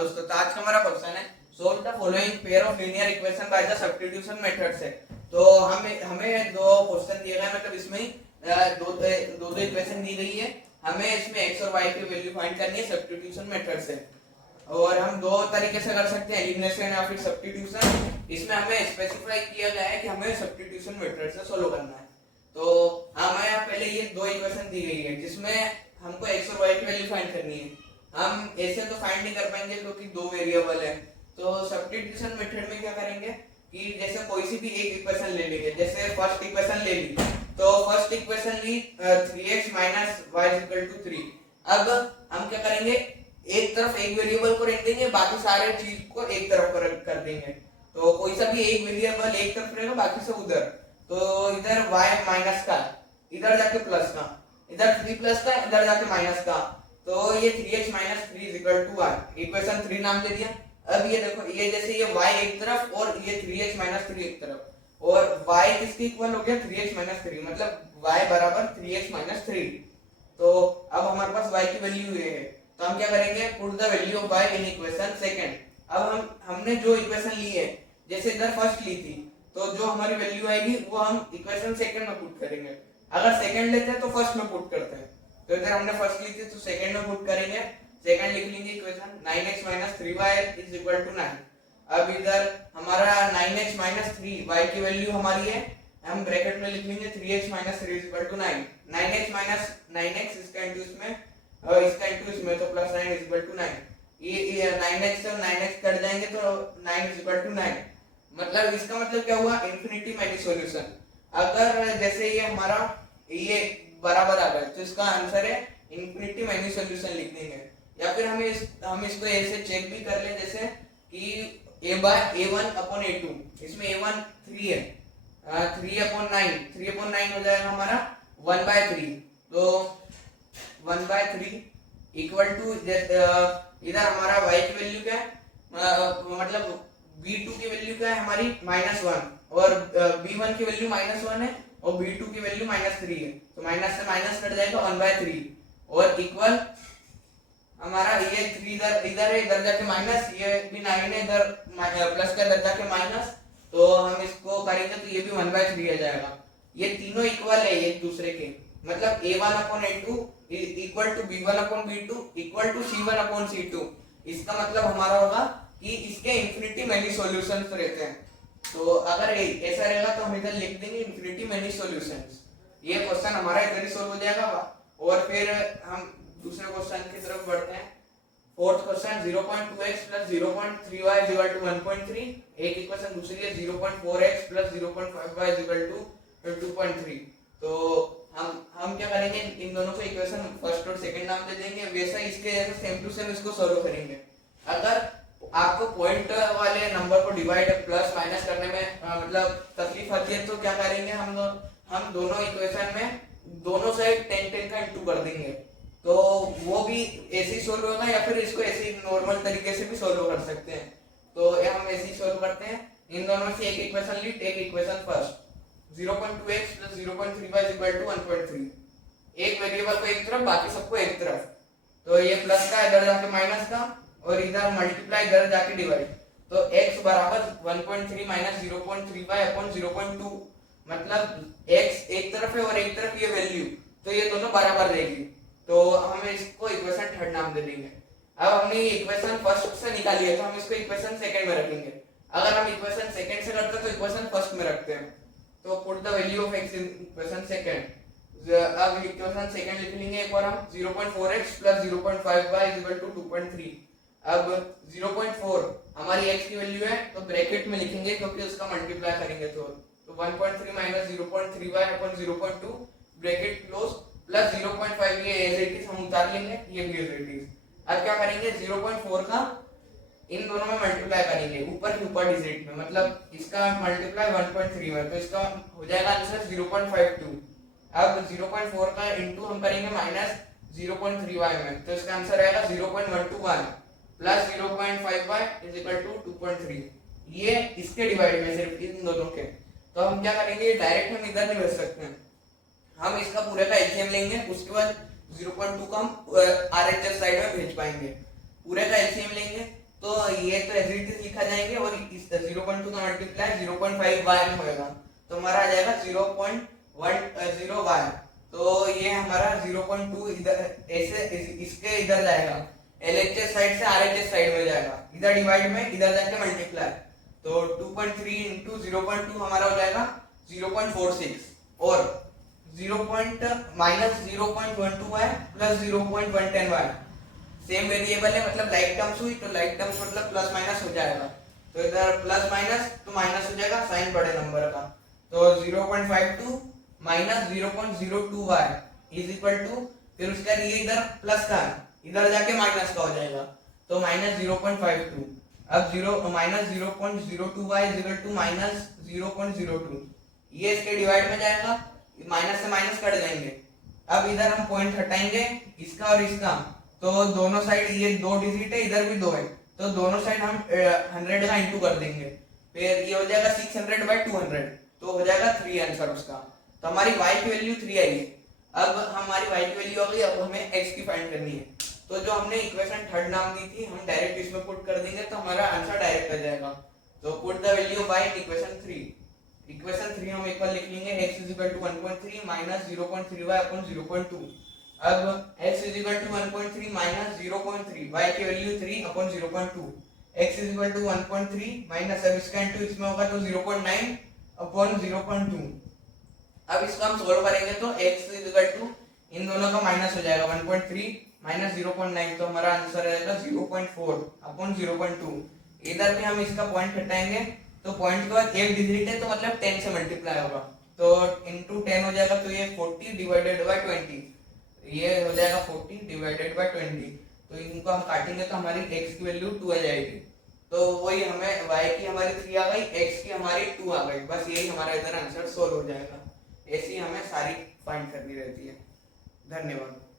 दोस्तों, तो आज का हमारा क्वेश्चन है solve the following pair of linear equation by the substitution method से। तो हमें दो क्वेश्चन दिए गए, मतलब इसमें दो इक्वेशन दी गई है। हमें इसमें x और y की वैल्यू फाइंड करनी है सब्स्टिट्यूशन मेथड से। और हम दो तरीके से कर सकते हैं, एलिमिनेशन या फिर सब्स्टिट्यूशन। इसमें हमें स्पेसिफाई किया गया है कि हमें सब्स्टिट्यूशन मेथड से सोल्व करना है। तो हमें यहाँ पहले ये दो इक्वेशन दी गई है जिसमें हमको x और y की वैल्यू फाइंड करनी है। हम ऐसे तो फाइंड नहीं कर पाएंगे क्योंकि दो वेरिएबल है। तो सब्स्टिट्यूशन मेथड में क्या करेंगे कि जैसे कोई सी भी एक इक्वेशन ले लेंगे। जैसे फर्स्ट इक्वेशन ले ली, तो फर्स्ट इक्वेशन ली 3x minus y equal to 3। अब हम क्या करेंगे, एक तरफ एक वेरिएबल को रख देंगे, बाकी सारे चीज को एक तरफ कर देंगे। तो कोई सा भी एक वेरिएबल एक तरफ रहेगा, बाकी सब उधर। तो इधर y माइनस का, इधर जाके प्लस का, इधर 3 प्लस का, इधर जाके माइनस का। तो ये 3x minus 3 is equal to y, equation 3 नाम दे दिया। अब ये देखो, ये जैसे ये y एक तरफ और ये 3x माइनस 3 एक तरफ, और y किसके इक्वल हो गया 3x माइनस 3, मतलब y बराबर 3x माइनस 3। तो अब हमारे पास y की वैल्यू ये है, तो हम क्या करेंगे, put the value of y in equation second. अब हमने जो इक्वेशन ली है, जैसे इधर फर्स्ट ली थी, तो जो हमारी वैल्यू आएगी वो हम इक्वेशन सेकंड में पुट करेंगे। अगर सेकंड लेते हैं तो फर्स्ट में पुट करते हैं। तो इधर हमने फर्स्ट ली थी तो सेकंड में पुट करेंगे। सेकंड लिख लेंगे equation 9x minus 3y is equal to 9। अब इधर हमारा 9x माइनस 3y की वैल्यू हमारी है, हम ब्रैकेट में लिख लेंगे 3x minus 3 is equal to 9। 9x minus 9x इसका इंटू इसमें और इसका इंटू इसमें, तो प्लस 9 इज इक्वल टू 9। ये 9x से 9x कट जाएंगे तो 9 इज इक्वल टू 9। मतलब इसका मतलब क्या हुआ, इन्फिनिटी मैनी सॉल्यूशन। अगर जैसे ये हमारा ये बराबर आ गया तो इसका आंसर है इन्फिनिटी मैनी सॉल्यूशन लिख देंगे। या फिर हम इसको ऐसे चेक भी कर ले, जैसे कि a1 अपॉन a2, इसमें a1 3 है, 3 अपॉन 9 हो जाएगा हमारा 1/3। तो 1/3 इक्वल टू इधर हमारा y की वैल्यू क्या है, मतलब b2 की वैल्यू क्या है हमारी -1, और b1 की वैल्यू -1 है और b2 की वैल्यू -3 है। तो माइनस से माइनस कट जाएगा 1/3, और इक्वल हमारा ये 3 इधर है, इधर जाके माइनस, ये भी 9 है, इधर प्लस का इधर जाके माइनस। तो हम इसको करेंगे तो ये भी 1/3 आ जाएगा। ये तीनों इक्वल है एक दूसरे के, मतलब a1 upon a2 equal to b1 upon b2 equal to c1 upon c2। इसका मतलब हमारा होगा कि इसके इंफिनिटी मैनी सॉल्यूशंस रहते हैं। तो अगर ऐसा रहेगा तो हम इधर लिख देंगे इंफिनिटी मैनी सॉल्यूशंस। ये क्वेश्चन हमारा इधर ही सॉल्व हो जाएगा। और फिर हम दूसरे क्वेश्चन की तरफ बढ़ते हैं। Fourth question 0.2x plus 0.3y is equal to 1.3। एक इक्वेशन दूसरी है 0.4x plus 0.5y is equal to 2.3। तो हम क्या करेंगे, इन दोनों को इक्वेशन फर्स्ट और सेकंड नाम दे देंगे। वैसा इसके जैसे सेम टू सेम इसको सॉल्व करेंगे। अगर आपको पॉइंट वाले नंबर को डिवाइड प्लस माइनस करने में मतलब तकलीफ आती है, तो क्या करेंगे, हम दोनों इक्वेशन में दोनों साइड 10 का इंटू कर देंगे। तो वो भी ऐसे ही सोल्व होगा, या फिर इसको ऐसे नॉर्मल तरीके से भी सोल्व कर सकते हैं। तो हम ऐसे ही सोल्व करते हैं। इन दोनों में से एक इक्वेशन ली, take equation first 0.2x plus 0.3y is equal to 1.3। एक वेरिएबल को एक तरफ, बाकी सबको एक तरफ। तो ये प्लस का इधर जाके माइनस का, और इधर मल्टीप्लाई इधर जाके डिवाइड। तो x बराबर 1.3 माइनस 0.3y अपॉन 0.2, मतलब x एक तरफ है और एक तरफ ये वैल्यू, तो ये दोनों बराबर रहेगी। तो हम इसको इक्वेशन थर्ड नाम दे देंगे। अब हमने इक्वेशन फर्स्ट से निकाली है, तो हम इसको इक्वेशन सेकंड में रखेंगे। अगर हम इक्वेशन सेकंड से करते हैं तो इक्वेशन फर्स्ट में रखते हैं। तो put the value of x in equation second. अब इक्वेशन सेकंड लिख लेंगे एक बार हम 0.4x plus 0.5y is equal to 2.3। अब 0.4 हमारी x की वैल्यू है, तो ब्रैकेट में लिखेंगे क्योंकि उसका मल्टीप्लाई करेंगे। तो 1.3 minus 0.3y upon 0.2 bracket close plus 0.5 ये एज इट इज हम उतार लेंगे, ये भी एज इट इज। अब क्या करेंगे, 0.4 का इन दोनों में मल्टीप्लाई करेंगे, ऊपर के ऊपर डिजिट में, मतलब इसका मल्टीप्लाई 1.3 में, तो इसका हो जाएगा आंसर 0.52। अब 0.4 का इंटू हम करेंगे माइनस 0.3y में, तो इसका आंसर आएगा 0.121 plus 0.5y is equal to 2.3। ये इसके डिवाइड में सिर्फ इन दोनों के। तो हम क्या करेंगे, डायरेक्ट हम इधर नहीं भेज सकते हैं, हम इसका पूरे का एलसीएम लेंगे, उसके बाद 0.2 को हम आरएचएस साइड में भेज पाएंगे। पूरे का एलसीएम लेंगे तो ये तो एज इट इज लिखा जाएंगे और इस 0.2 का मल्टीप्लाई 0.5 y में होगा, तो हमारा आ जाएगा 0.10 y। तो ये हमारा 0.2 इधर ऐसे इसके इधर जाएगा, LHS साइड से RHS साइड में जाएगा, इधर डिवाइड में इधर जाके मल्टीप्लाई, तो 2.3 इंटू 0.2 हमारा हो जाएगा 0.46 और minus 0.12 y plus 0.110 y। Same variable है मतलब लाइक टर्म्स हुई, तो लाइक टर्म्स मतलब प्लस माइनस हो जाएगा, तो इधर प्लस माइनस तो माइनस हो जाएगा साइन बड़े नंबर का, तो 0.52 minus 0.02 y is equal to, फिर उसका ये इधर प्लस का है, इधर जाके माइनस का हो जाएगा, तो माइनस 0.52। अब minus 0.02 y is equal to minus 0.02, ये इसके डिवाइड में जाएगा, माइनस से माइनस कट जाएंगे। अब इधर हम पॉइंट हटाएंगे इसका और इसका, तो दोनों साइड ये 2 डिजिट है, इधर भी 2 है, तो दोनों साइड हम 100 का इंटू कर देंगे, फिर ये हो जाएगा 600/200, तो हो जाएगा 3 आंसर उसका। तो हमारी y की वैल्यू 3 आई है। अब हमारी y की वैल्यू हो गई, अब हमें x की फाइंड करनी है, तो जो हमने इक्वेशन थर्ड नाम दी थी हम डायरेक्ट इसमें पुट कर देंगे, तो हमारा आंसर डायरेक्ट आ जाएगा। तो put the value y in equation 3। Equation 3 हम एक बार लिख लेंगे, x is equal to 1.3 minus 0.3y upon 0.2। अब x is equal to 1.3 minus 0.3, y की value 3 upon 0.2, x is equal to 1.3 minus, अब इसका इनटू इसमें होगा तो 0.9 अपॉन 0.2। अब इसको हम सोल्व करेंगे तो x इज इक्वल टू इन दोनों का माइनस हो जाएगा, 1.3 माइनस 0.9, तो हमारा आंसर आएगा 0.4 अपॉन 0.2। इधर भी हम इसका पॉइंट हटाएंगे, तो पॉइंट के बाद एक डिजिट है तो मतलब 10 से मल्टीप्लाई होगा, तो इनटू 10 हो जाएगा, तो ये 40 डिवाइडेड बाय 20, ये हो जाएगा 40 डिवाइडेड बाय 20, तो इनको हम काटेंगे तो हमारी x की वैल्यू 2 आ जाएगी। तो वही हमें y की हमारी 3 आ गई, x की हमारी 2 आ गई, बस यही हमारा इधर आंसर सोल्व हो जाएगा। ऐसी हमें सारी फाइंड करनी रहती है। धन्यवाद।